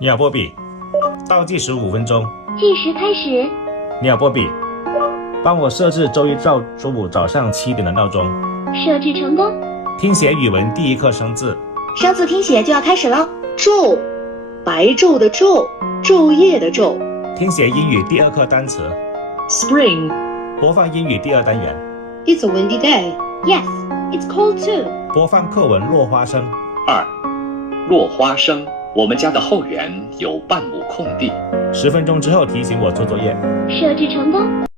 你好，波比。倒计时5分钟。计时开始。你好，波比。帮我设置周一到周五早上7点的闹钟。设置成功。听写语文第一课生字。生字听写就要开始了。昼，白昼的昼，昼夜的昼。听写英语第2课单词。Spring. 播放英语第2单元。 It's a windy day. Yes, it's cold too. 播放课文落花生。2. 落花生，我们家的后园有半亩空地。10分钟之后提醒我做作业。设置成功。